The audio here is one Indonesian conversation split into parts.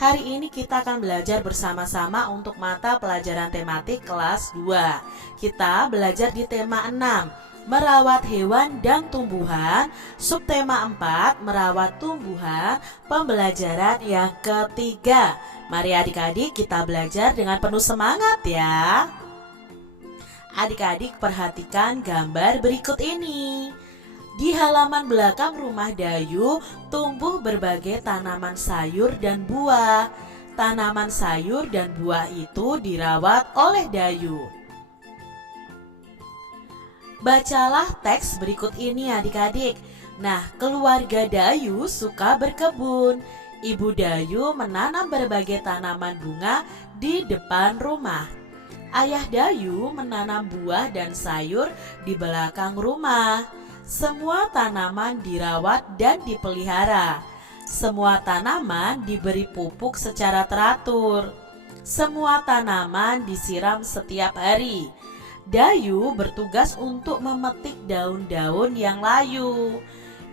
Hari ini kita akan belajar bersama-sama untuk mata pelajaran tematik kelas 2. Kita belajar di tema 6, merawat hewan dan tumbuhan. Subtema 4, merawat tumbuhan, pembelajaran yang ketiga. Mari adik-adik kita belajar dengan penuh semangat ya. Adik-adik perhatikan gambar berikut ini. Di halaman belakang rumah Dayu tumbuh berbagai tanaman sayur dan buah. Tanaman sayur dan buah itu dirawat oleh Dayu. Bacalah teks berikut ini adik-adik. Nah, keluarga Dayu suka berkebun. Ibu Dayu menanam berbagai tanaman bunga di depan rumah. Ayah Dayu menanam buah dan sayur di belakang rumah. Semua tanaman dirawat dan dipelihara. Semua tanaman diberi pupuk secara teratur. Semua tanaman disiram setiap hari. Dayu bertugas untuk memetik daun-daun yang layu.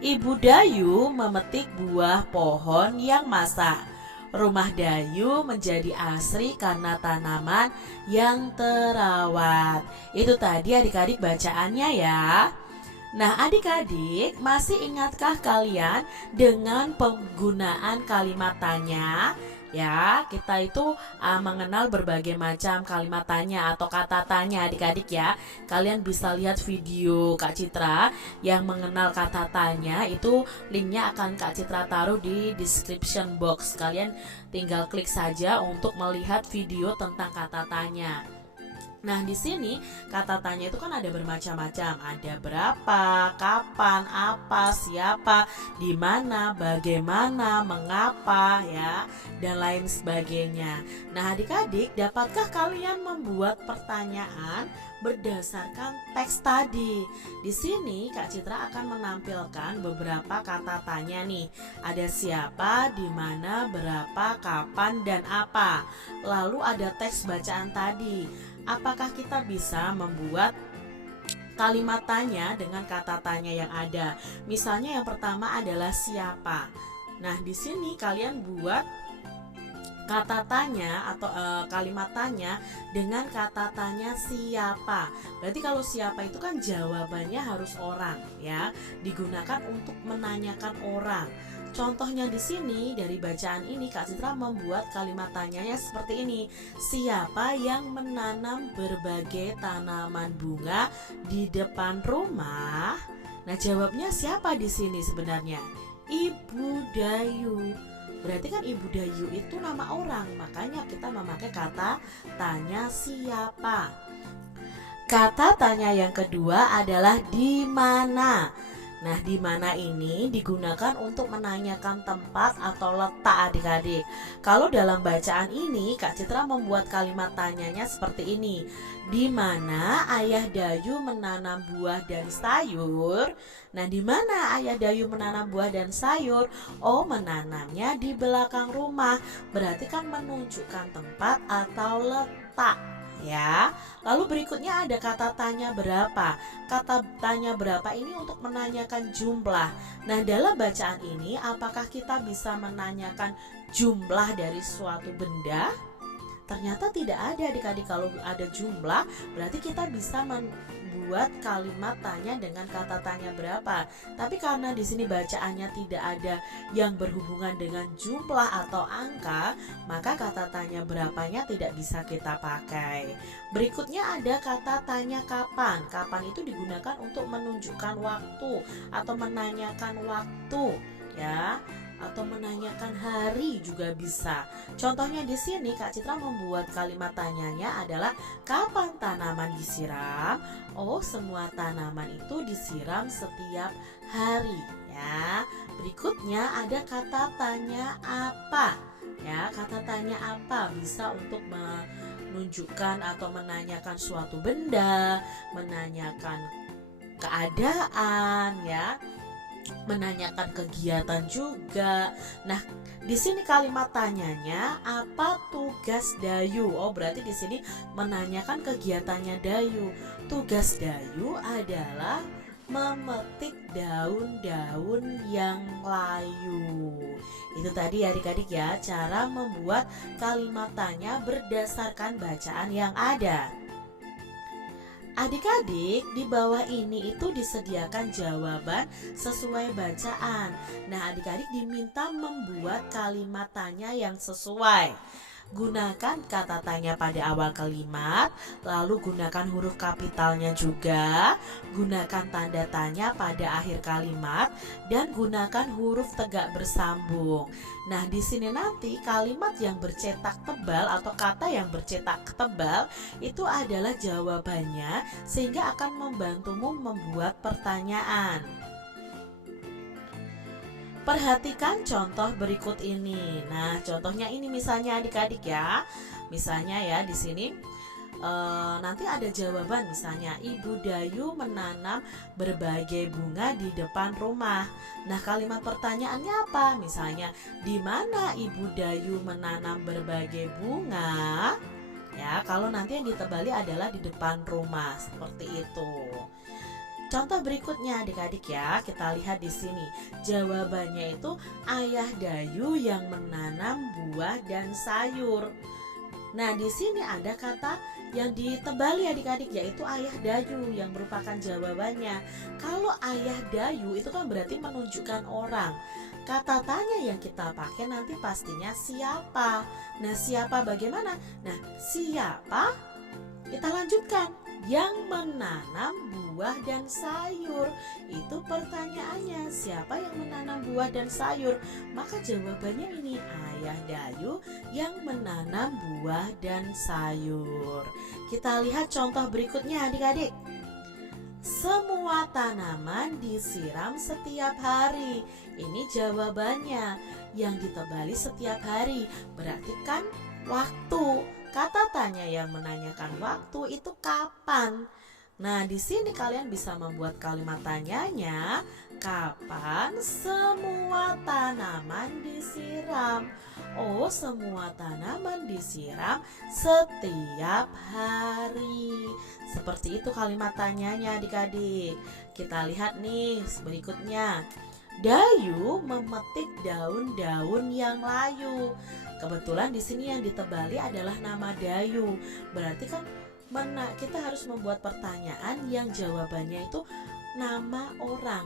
Ibu Dayu memetik buah pohon yang masak. Rumah Dayu menjadi asri karena tanaman yang terawat. Itu tadi adik-adik bacaannya ya. Nah adik-adik, masih ingatkah kalian dengan penggunaan kalimat tanya? Ya, kita itu mengenal berbagai macam kalimat tanya atau kata tanya adik-adik ya. Kalian bisa lihat video Kak Citra yang mengenal kata tanya, itu linknya akan Kak Citra taruh di description box. Kalian tinggal klik saja untuk melihat video tentang kata tanya. Nah, di sini kata tanya itu kan ada bermacam-macam. Ada berapa, kapan, apa, siapa, di mana, bagaimana, mengapa, ya, dan lain sebagainya. Nah, adik-adik, dapatkah kalian membuat pertanyaan berdasarkan teks tadi? Di sini Kak Citra akan menampilkan beberapa kata tanya nih. Ada siapa, di mana, berapa, kapan, dan apa. Lalu ada teks bacaan tadi. Apakah kita bisa membuat kalimat tanya dengan kata tanya yang ada? Misalnya yang pertama adalah siapa. Nah, di sini kalian buat kata tanya atau kalimat tanya dengan kata tanya siapa. Berarti kalau siapa itu kan jawabannya harus orang ya, digunakan untuk menanyakan orang. Contohnya di sini dari bacaan ini Kak Citra membuat kalimat tanyanya seperti ini. Siapa yang menanam berbagai tanaman bunga di depan rumah? Nah, jawabnya siapa di sini sebenarnya? Ibu Dayu. Berarti kan Ibu Dayu itu nama orang, makanya kita memakai kata tanya siapa. Kata tanya yang kedua adalah di mana. Nah, di mana ini digunakan untuk menanyakan tempat atau letak adik-adik. Kalau dalam bacaan ini Kak Citra membuat kalimat tanyanya seperti ini. Di mana Ayah Dayu menanam buah dan sayur? Nah, di mana Ayah Dayu menanam buah dan sayur? Oh, menanamnya di belakang rumah. Berarti kan menunjukkan tempat atau letak. Ya, lalu berikutnya ada kata tanya berapa. Kata tanya berapa ini untuk menanyakan jumlah. Nah, dalam bacaan ini apakah kita bisa menanyakan jumlah dari suatu benda? Ternyata tidak ada adik-adik. Kalau ada jumlah berarti kita bisa membuat kalimat tanya dengan kata tanya berapa. Tapi karena di sini bacaannya tidak ada yang berhubungan dengan jumlah atau angka, maka kata tanya berapanya tidak bisa kita pakai. Berikutnya ada kata tanya kapan. Kapan itu digunakan untuk menunjukkan waktu atau menanyakan waktu, ya, atau menanyakan hari juga bisa. Contohnya di sini Kak Citra membuat kalimat tanyanya adalah kapan tanaman disiram? Oh, semua tanaman itu disiram setiap hari, ya. Berikutnya ada kata tanya apa. Ya, kata tanya apa bisa untuk menunjukkan atau menanyakan suatu benda, menanyakan keadaan, ya, menanyakan kegiatan juga. Nah, di sini kalimat tanyanya apa tugas Dayu? Oh, berarti di sini menanyakan kegiatannya Dayu. Tugas Dayu adalah memetik daun-daun yang layu. Itu tadi adik-adik ya, cara membuat kalimat tanya berdasarkan bacaan yang ada. Adik-adik, di bawah ini itu disediakan jawaban sesuai bacaan. Nah, adik-adik diminta membuat kalimat tanya yang sesuai. Gunakan kata tanya pada awal kalimat, lalu gunakan huruf kapitalnya juga, gunakan tanda tanya pada akhir kalimat, dan gunakan huruf tegak bersambung. Nah, di sini nanti kalimat yang bercetak tebal atau kata yang bercetak tebal itu adalah jawabannya, sehingga akan membantumu membuat pertanyaan. Perhatikan contoh berikut ini. Nah, contohnya ini misalnya adik-adik ya. Misalnya ya di sini nanti ada jawaban, misalnya Ibu Dayu menanam berbagai bunga di depan rumah. Nah, kalimat pertanyaannya apa? Misalnya, di mana Ibu Dayu menanam berbagai bunga? Ya, kalau nanti yang ditebali adalah di depan rumah, seperti itu. Contoh berikutnya adik-adik ya, kita lihat di sini. Jawabannya itu Ayah Dayu yang menanam buah dan sayur. Nah, di sini ada kata yang ditebali adik-adik, yaitu Ayah Dayu yang merupakan jawabannya. Kalau Ayah Dayu itu kan berarti menunjukkan orang. Kata tanya yang kita pakai nanti pastinya siapa. Nah, siapa bagaimana? Nah, siapa? Kita lanjutkan. Yang menanam buah dan sayur. Itu pertanyaannya, siapa yang menanam buah dan sayur? Maka jawabannya ini, Ayah Dayu yang menanam buah dan sayur. Kita lihat contoh berikutnya adik-adik. Semua tanaman disiram setiap hari. Ini jawabannya. Yang ditebali setiap hari berarti kan waktu. Kata tanya yang menanyakan waktu itu kapan. Nah, di sini kalian bisa membuat kalimat tanyanya, kapan semua tanaman disiram? Oh, semua tanaman disiram setiap hari. Seperti itu kalimat tanyanya adik-adik. Kita lihat nih berikutnya. Dayu memetik daun-daun yang layu. Kebetulan di sini yang ditebali adalah nama Dayu. Berarti kan kita harus membuat pertanyaan yang jawabannya itu nama orang.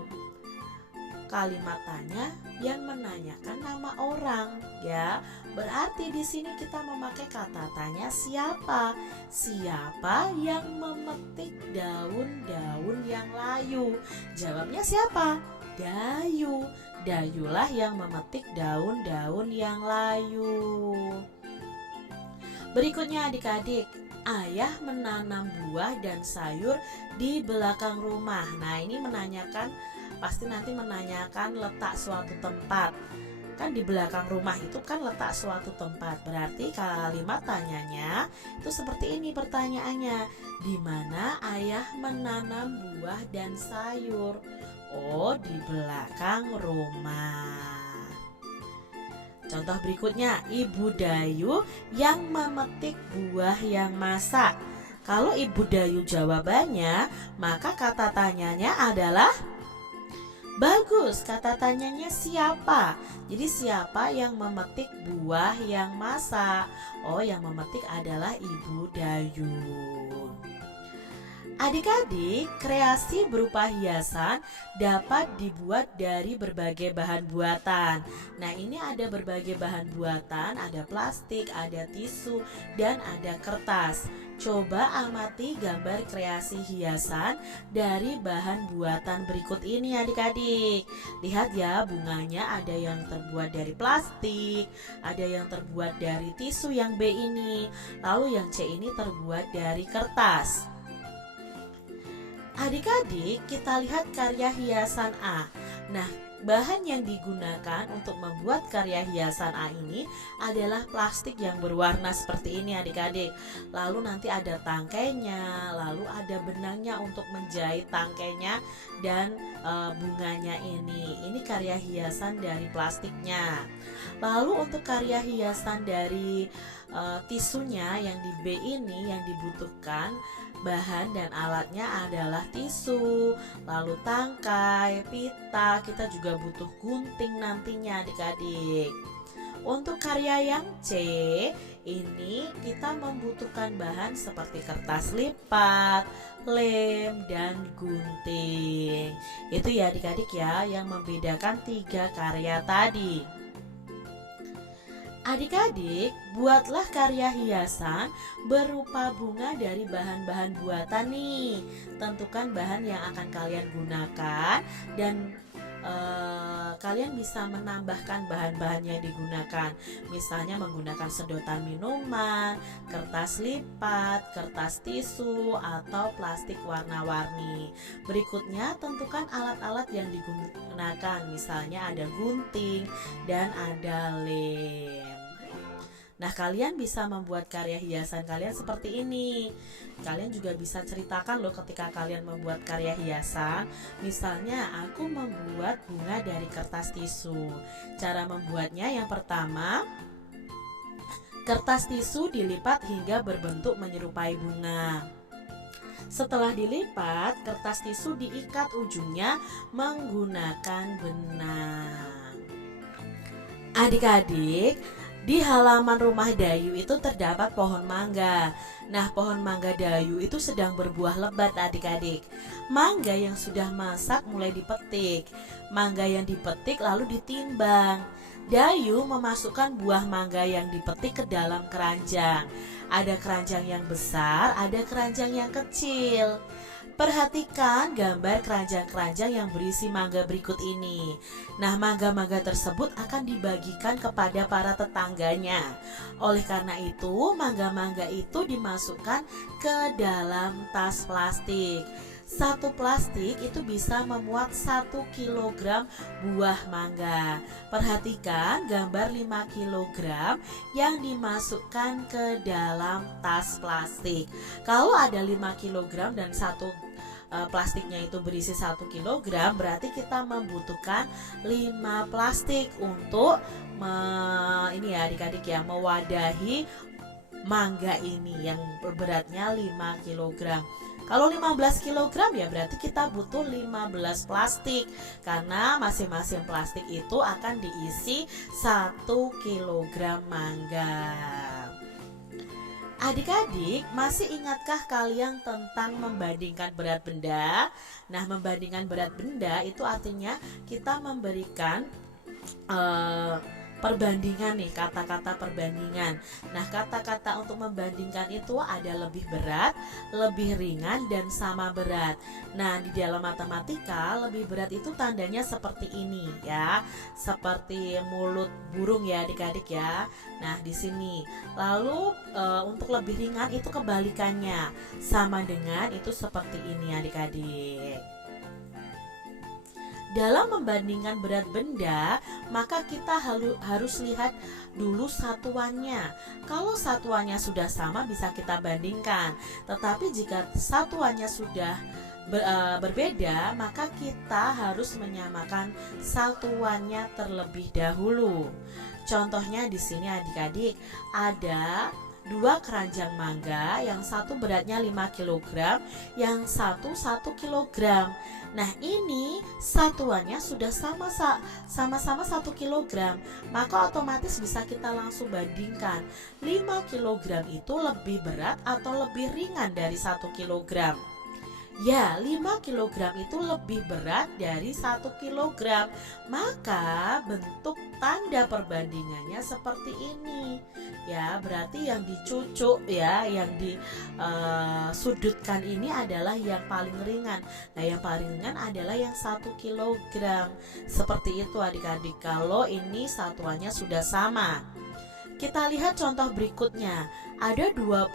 Kalimat tanya yang menanyakan nama orang, ya. Berarti di sini kita memakai kata tanya siapa? Siapa yang memetik daun-daun yang layu? Jawabnya siapa? Dayu. Dayulah yang memetik daun-daun yang layu. Berikutnya adik-adik, Ayah menanam buah dan sayur di belakang rumah. Nah, ini pasti nanti menanyakan letak suatu tempat. Kan di belakang rumah itu kan letak suatu tempat. Berarti kalimat tanyanya itu seperti ini pertanyaannya. Di mana Ayah menanam buah dan sayur? Oh, di belakang rumah. Contoh berikutnya, Ibu Dayu yang memetik buah yang masak. Kalau Ibu Dayu jawabannya, maka kata tanyanya adalah bagus. Kata tanyanya siapa? Jadi siapa yang memetik buah yang masak? Oh, yang memetik adalah Ibu Dayu. Adik-adik, kreasi berupa hiasan dapat dibuat dari berbagai bahan buatan. Nah, ini ada berbagai bahan buatan, ada plastik, ada tisu, dan ada kertas. Coba amati gambar kreasi hiasan dari bahan buatan berikut ini adik-adik. Lihat ya, bunganya ada yang terbuat dari plastik, ada yang terbuat dari tisu yang B ini, lalu yang C ini terbuat dari kertas. Adik-adik, kita lihat karya hiasan A. Nah, bahan yang digunakan untuk membuat karya hiasan A ini adalah plastik yang berwarna seperti ini adik-adik. Lalu nanti ada tangkainya, lalu ada benangnya untuk menjahit tangkainya dan bunganya ini. Ini karya hiasan dari plastiknya. Lalu untuk karya hiasan dari tisunya yang di B ini yang dibutuhkan Bahan dan alatnya adalah tisu, lalu tangkai, pita, kita juga butuh gunting nantinya adik-adik. Untuk karya yang C, ini kita membutuhkan bahan seperti kertas lipat, lem, dan gunting. Itu ya adik-adik ya yang membedakan 3 karya tadi. Adik-adik, buatlah karya hiasan berupa bunga dari bahan-bahan buatan nih. Tentukan bahan yang akan kalian gunakan dan kalian bisa menambahkan bahan-bahan yang digunakan. Misalnya menggunakan sedotan minuman, kertas lipat, kertas tisu, atau plastik warna-warni. Berikutnya tentukan alat-alat yang digunakan. Misalnya ada gunting dan ada lem. Nah, kalian bisa membuat karya hiasan kalian seperti ini. Kalian juga bisa ceritakan loh ketika kalian membuat karya hiasan. Misalnya, aku membuat bunga dari kertas tisu. Cara membuatnya yang pertama, kertas tisu dilipat hingga berbentuk menyerupai bunga. Setelah dilipat, kertas tisu diikat ujungnya menggunakan benang. Adik-adik, di halaman rumah Dayu itu terdapat pohon mangga. Nah, pohon mangga Dayu itu sedang berbuah lebat adik-adik. Mangga yang sudah masak mulai dipetik. Mangga yang dipetik lalu ditimbang. Dayu memasukkan buah mangga yang dipetik ke dalam keranjang. Ada keranjang yang besar, ada keranjang yang kecil. Perhatikan gambar keranjang-keranjang yang berisi mangga berikut ini. Nah, mangga-mangga tersebut akan dibagikan kepada para tetangganya. Oleh karena itu, mangga-mangga itu dimasukkan ke dalam tas plastik. Satu plastik itu bisa memuat 1 kilogram buah mangga. Perhatikan gambar 5 kilogram yang dimasukkan ke dalam tas plastik. Kalau ada 5 kilogram dan satu plastiknya itu berisi 1 kilogram, berarti kita membutuhkan 5 plastik untuk ini ya adik-adik ya, mewadahi mangga ini yang beratnya 5 kilogram. Kalau 15 kilogram ya berarti kita butuh 15 plastik, karena masing-masing plastik itu akan diisi 1 kilogram mangga. Adik-adik, masih ingatkah kalian tentang membandingkan berat benda? Nah, membandingkan berat benda itu artinya kita memberikan perbandingan nih, kata-kata perbandingan. Nah, kata-kata untuk membandingkan itu ada lebih berat, lebih ringan, dan sama berat. Nah, di dalam matematika lebih berat itu tandanya seperti ini ya, seperti mulut burung ya adik-adik ya. Nah, di sini. Lalu untuk lebih ringan itu kebalikannya, sama dengan itu seperti ini adik-adik. Dalam membandingkan berat benda, maka kita harus lihat dulu satuannya. Kalau satuannya sudah sama bisa kita bandingkan. Tetapi jika satuannya sudah berbeda, maka kita harus menyamakan satuannya terlebih dahulu. Contohnya di sini adik-adik ada 2 keranjang mangga, yang satu beratnya 5 kg, yang satu 1 kg. Nah, ini satuannya sudah sama-sama 1 kg, maka otomatis bisa kita langsung bandingkan 5 kg itu lebih berat atau lebih ringan dari 1 kg. Ya, 5 kg itu lebih berat dari 1 kg. Maka bentuk tanda perbandingannya seperti ini. Ya, berarti yang dicucuk ya, yang disudutkan ini adalah yang paling ringan. Nah, yang paling ringan adalah yang 1 kg. Seperti itu adik-adik, kalau ini satuannya sudah sama. Kita lihat contoh berikutnya. Ada 25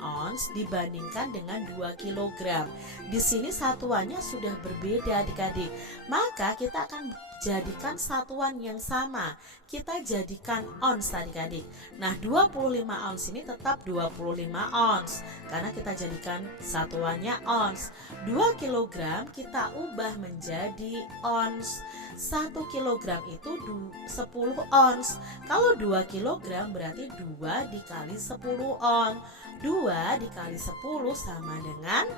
ons dibandingkan dengan 2 kg. Di sini satuannya sudah berbeda adik-adik. Maka kita akan jadikan satuan yang sama. Kita jadikan ons adik-adik. Nah 25 ons ini tetap 25 ons karena kita jadikan satuannya ons. 2 kilogram kita ubah menjadi ons. 1 kilogram itu 10 ons. Kalau 2 kilogram berarti 2 dikali 10 ons. 2 dikali 10 sama dengan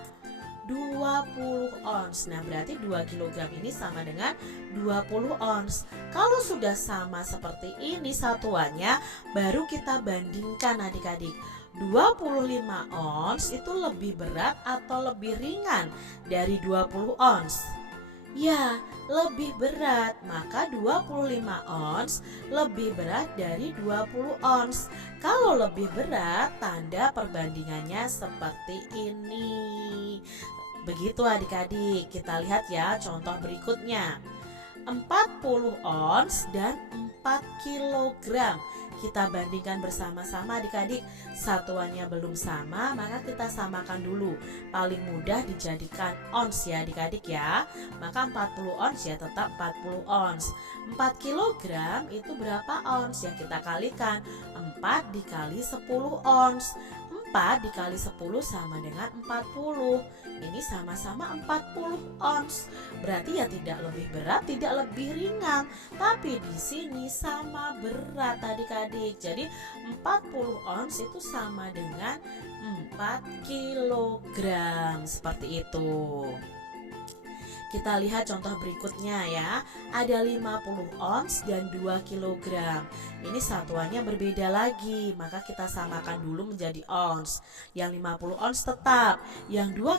20 ons. Nah berarti 2 kg ini sama dengan 20 ons. Kalau sudah sama seperti ini satuannya, baru kita bandingkan adik-adik. 25 ons itu lebih berat atau lebih ringan dari 20 ons? Ya, lebih berat. Maka 25 ons lebih berat dari 20 ons. Kalau lebih berat, tanda perbandingannya seperti ini. Begitu adik-adik, kita lihat ya contoh berikutnya. 40 ons dan 4 kilogram. Kita bandingkan bersama-sama adik-adik. Satuannya belum sama, maka kita samakan dulu. Paling mudah dijadikan ons ya adik-adik ya. Maka 40 ons ya tetap 40 ons. 4 kilogram itu berapa ons? Ya kita kalikan. 4 dikali 10 ons. 4 dikali 10 sama dengan 40. Ini sama-sama 40 ons. Berarti ya tidak lebih berat, tidak lebih ringan, tapi di sini sama berat adik-adik. Jadi 40 ons itu sama dengan 4 kilogram. Seperti itu. Kita lihat contoh berikutnya ya. Ada 50 ons dan 2 kilogram. Ini satuannya berbeda lagi, maka kita samakan dulu menjadi ons. Yang 50 ons tetap, yang 2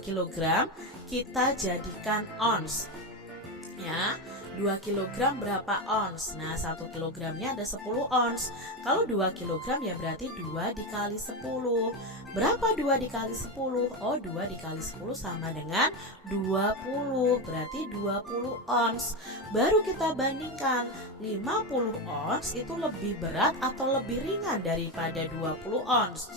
kilogram kita jadikan ons. Ya, 2 kilogram berapa ons? Nah 1 kilogramnya ada 10 ons. Kalau 2 kilogram ya berarti 2 dikali 10. Berapa 2 dikali 10? Oh 2 dikali 10 sama dengan 20. Berarti 20 ons. Baru kita bandingkan 50 ons itu lebih berat atau lebih ringan daripada 20 ons?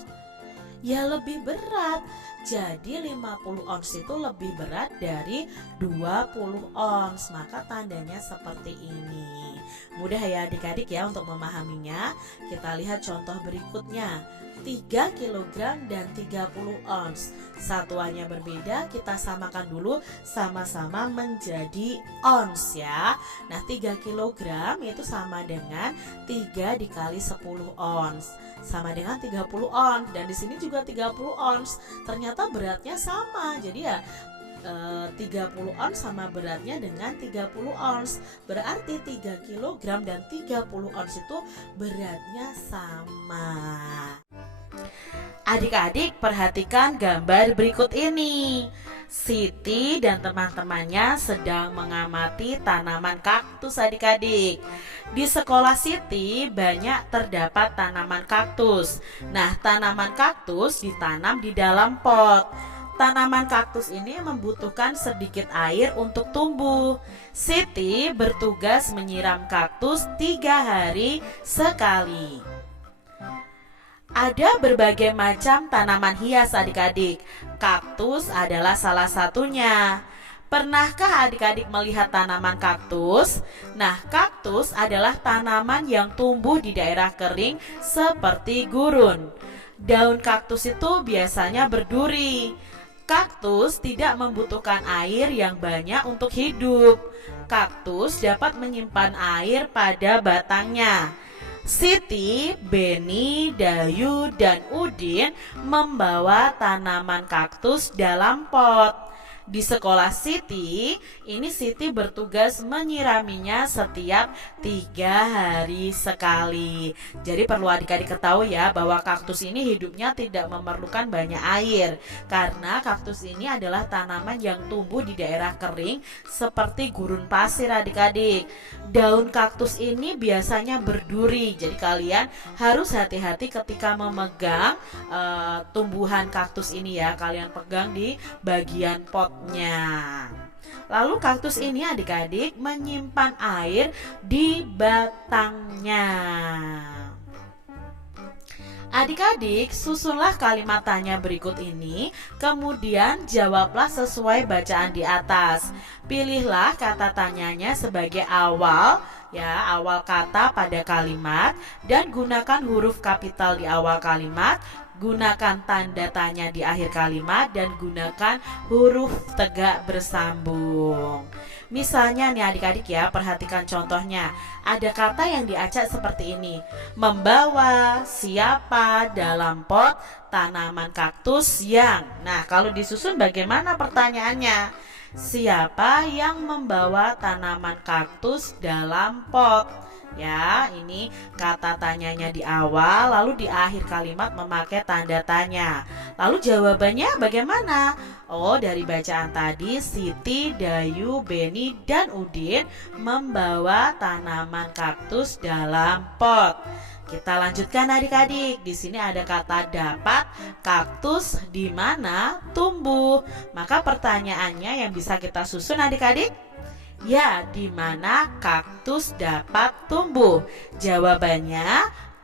Ya lebih berat. Jadi 50 ons itu lebih berat dari 20 ons. Maka tandanya seperti ini. Mudah ya adik-adik ya untuk memahaminya. Kita lihat contoh berikutnya. 3 kg dan 30 ons. Satuannya berbeda, kita samakan dulu sama-sama menjadi ons ya. Nah 3 kg itu sama dengan 3 dikali 10 ons. Sama dengan 30 ons. Dan di sini juga 30 ons. Ternyata beratnya sama. Jadi ya 30 ons sama beratnya dengan 30 ons. Berarti 3 kg dan 30 ons itu beratnya sama. Adik-adik perhatikan gambar berikut ini. Siti dan teman-temannya sedang mengamati tanaman kaktus adik-adik. Di sekolah Siti banyak terdapat tanaman kaktus. Nah, tanaman kaktus ditanam di dalam pot. Tanaman kaktus ini membutuhkan sedikit air untuk tumbuh. Siti bertugas menyiram kaktus 3 hari sekali. Ada berbagai macam tanaman hias adik-adik. Kaktus adalah salah satunya. Pernahkah adik-adik melihat tanaman kaktus? Nah, kaktus adalah tanaman yang tumbuh di daerah kering seperti gurun. Daun kaktus itu biasanya berduri. Kaktus tidak membutuhkan air yang banyak untuk hidup. Kaktus dapat menyimpan air pada batangnya. Siti, Beni, Dayu, dan Udin membawa tanaman kaktus dalam pot. Di sekolah Siti, ini Siti bertugas menyiraminya setiap 3 hari sekali. Jadi perlu adik-adik ketahui ya bahwa kaktus ini hidupnya tidak memerlukan banyak air. Karena kaktus ini adalah tanaman yang tumbuh di daerah kering seperti gurun pasir adik-adik. Daun kaktus ini biasanya berduri. Jadi kalian harus hati-hati ketika memegang tumbuhan kaktus ini ya. Kalian pegang di bagian pot. Lalu kaktus ini adik-adik menyimpan air di batangnya. Adik-adik, susunlah kalimat tanya berikut ini, kemudian jawablah sesuai bacaan di atas. Pilihlah kata tanyanya sebagai awal, ya, awal kata pada kalimat, dan gunakan huruf kapital di awal kalimat, gunakan tanda tanya di akhir kalimat, dan gunakan huruf tegak bersambung. Misalnya nih adik-adik ya, perhatikan contohnya. Ada kata yang diacak seperti ini: membawa, siapa, dalam pot, tanaman kaktus yang. Nah, kalau disusun bagaimana pertanyaannya? Siapa yang membawa tanaman kaktus dalam pot? Ya, ini kata tanyanya di awal, lalu di akhir kalimat memakai tanda tanya. Lalu jawabannya bagaimana? Oh, dari bacaan tadi, Siti, Dayu, Beni, dan Udin membawa tanaman kaktus dalam pot. Kita lanjutkan adik-adik. Di sini ada kata dapat, kaktus di mana tumbuh. Maka pertanyaannya yang bisa kita susun adik-adik, ya, di mana kaktus dapat tumbuh? Jawabannya,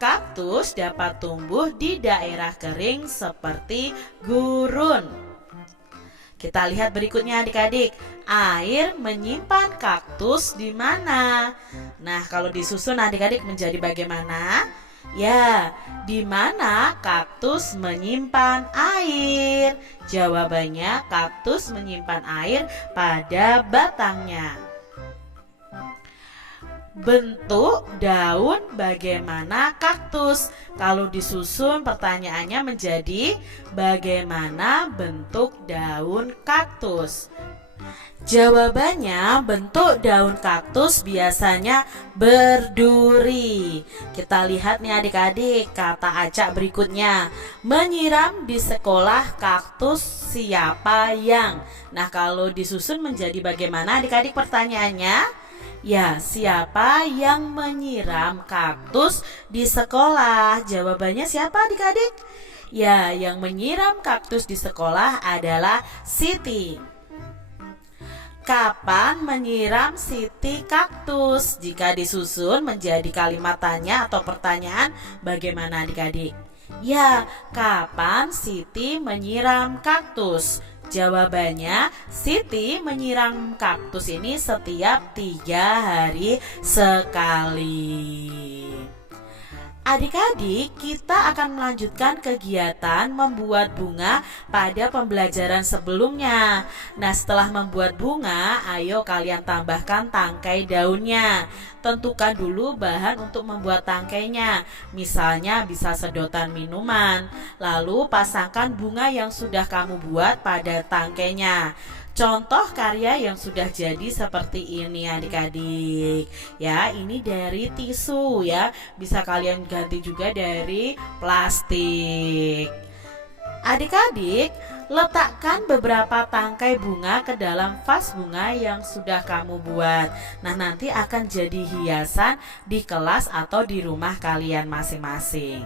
kaktus dapat tumbuh di daerah kering seperti gurun. Kita lihat berikutnya adik-adik. Air menyimpan kaktus di mana? Nah, kalau disusun adik-adik menjadi bagaimana? Ya, di mana kaktus menyimpan air? Jawabannya, kaktus menyimpan air pada batangnya. Bentuk daun bagaimana kaktus? Kalau disusun pertanyaannya menjadi bagaimana bentuk daun kaktus? Jawabannya, bentuk daun kaktus biasanya berduri. Kita lihat nih adik-adik, kata acak berikutnya. Menyiram di sekolah kaktus siapa yang? Nah, kalau disusun menjadi bagaimana adik-adik pertanyaannya? Ya, siapa yang menyiram kaktus di sekolah? Jawabannya siapa adik-adik? Ya, yang menyiram kaktus di sekolah adalah Siti. Kapan menyiram Siti kaktus? Jika disusun menjadi kalimat tanya atau pertanyaan, bagaimana adik-adik? Ya, kapan Siti menyiram kaktus? Jawabannya, Siti menyiram kaktus ini setiap 3 hari sekali. Adik-adik, kita akan melanjutkan kegiatan membuat bunga pada pembelajaran sebelumnya. Nah, setelah membuat bunga, ayo kalian tambahkan tangkai daunnya. Tentukan dulu bahan untuk membuat tangkainya. Misalnya bisa sedotan minuman. Lalu pasangkan bunga yang sudah kamu buat pada tangkainya. Contoh karya yang sudah jadi seperti ini adik-adik. Ya, ini dari tisu ya. Bisa kalian ganti juga dari plastik. Adik-adik, letakkan beberapa tangkai bunga ke dalam vas bunga yang sudah kamu buat. Nah, nanti akan jadi hiasan di kelas atau di rumah kalian masing-masing.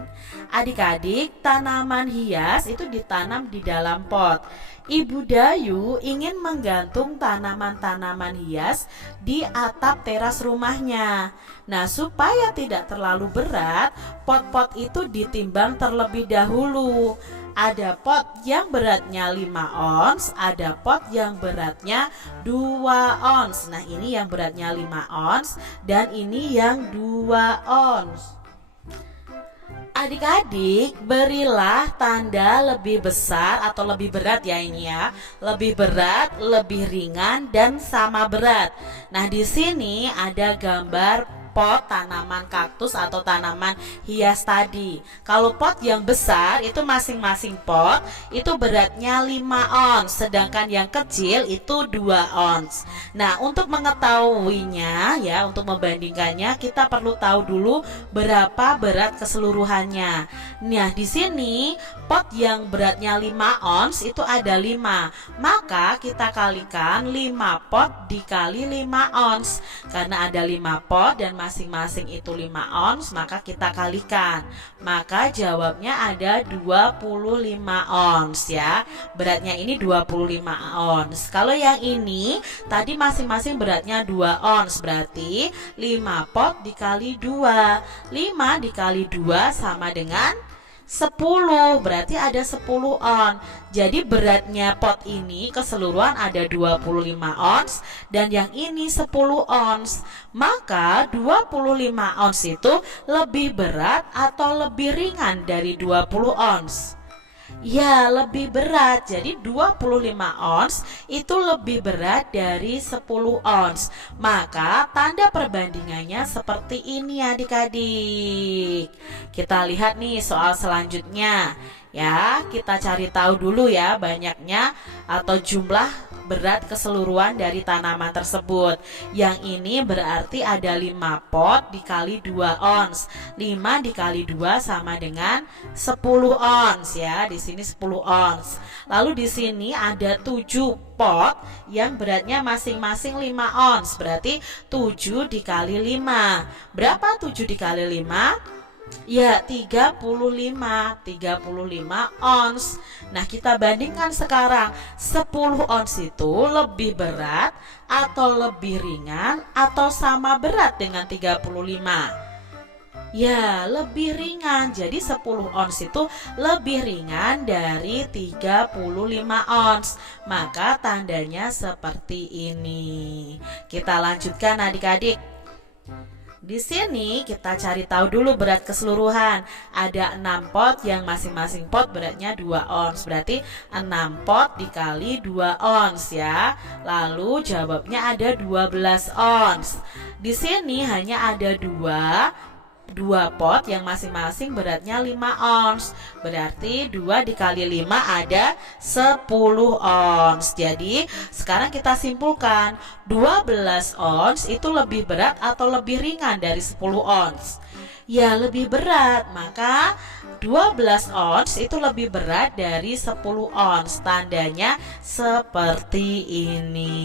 Adik-adik, tanaman hias itu ditanam di dalam pot. Ibu Dayu ingin menggantung tanaman-tanaman hias di atap teras rumahnya. Nah, supaya tidak terlalu berat, pot-pot itu ditimbang terlebih dahulu. Ada pot yang beratnya 5 ons, ada pot yang beratnya 2 ons. Nah, ini yang beratnya 5 ons dan ini yang 2 ons. Adik-adik, berilah tanda lebih besar atau lebih berat ya ini ya. Lebih berat, lebih ringan, dan sama berat. Nah, di sini ada gambar pot tanaman kaktus atau tanaman hias tadi. Kalau pot yang besar itu masing-masing pot itu beratnya 5 ons, sedangkan yang kecil itu 2 ons. Nah, untuk mengetahuinya ya, untuk membandingkannya kita perlu tahu dulu berapa berat keseluruhannya. Nah, di sini pot yang beratnya 5 ons itu ada 5. Maka kita kalikan 5 pot dikali 5 ons. Karena ada 5 pot dan masing-masing itu 5 ons, maka kita kalikan. Maka jawabnya ada 25 ons ya. Beratnya ini 25 ons. Kalau yang ini tadi masing-masing beratnya 2 ons, berarti 5 pot dikali 2. 5 dikali 2 sama dengan 10, berarti ada 10 ons. Jadi beratnya pot ini keseluruhan ada 25 ons dan yang ini 10 ons. Maka 25 ons itu lebih berat atau lebih ringan dari 20 ons? Ya, lebih berat. Jadi 25 ons itu lebih berat dari 10 ons. Maka tanda perbandingannya seperti ini adik-adik. Kita lihat nih soal selanjutnya. Ya, kita cari tahu dulu ya banyaknya atau jumlah berat keseluruhan dari tanaman tersebut. Yang ini berarti ada 5 pot dikali 2 ons. 5 dikali 2 sama dengan 10 ons ya. Di sini 10 ons. Lalu di sini ada 7 pot yang beratnya masing-masing 5 ons. Berarti 7 dikali 5. Berapa 7 dikali 5? Ya, 35 ons. Nah, kita bandingkan sekarang 10 ons itu lebih berat atau lebih ringan atau sama berat dengan 35? Ya, lebih ringan. Jadi 10 ons itu lebih ringan dari 35 ons. Maka tandanya seperti ini. Kita lanjutkan adik-adik. Di sini kita cari tahu dulu berat keseluruhan. Ada 6 pot yang masing-masing pot beratnya 2 ons. Berarti 6 pot dikali 2 ons ya. Lalu jawabnya ada 12 ons. Di sini hanya ada 2 pot yang masing-masing beratnya 5 ons. Berarti 2 dikali 5 ada 10 ons. Jadi sekarang kita simpulkan 12 ons itu lebih berat atau lebih ringan dari 10 ons? Ya, lebih berat. Maka 12 ons itu lebih berat dari 10 ons. Tandanya seperti ini.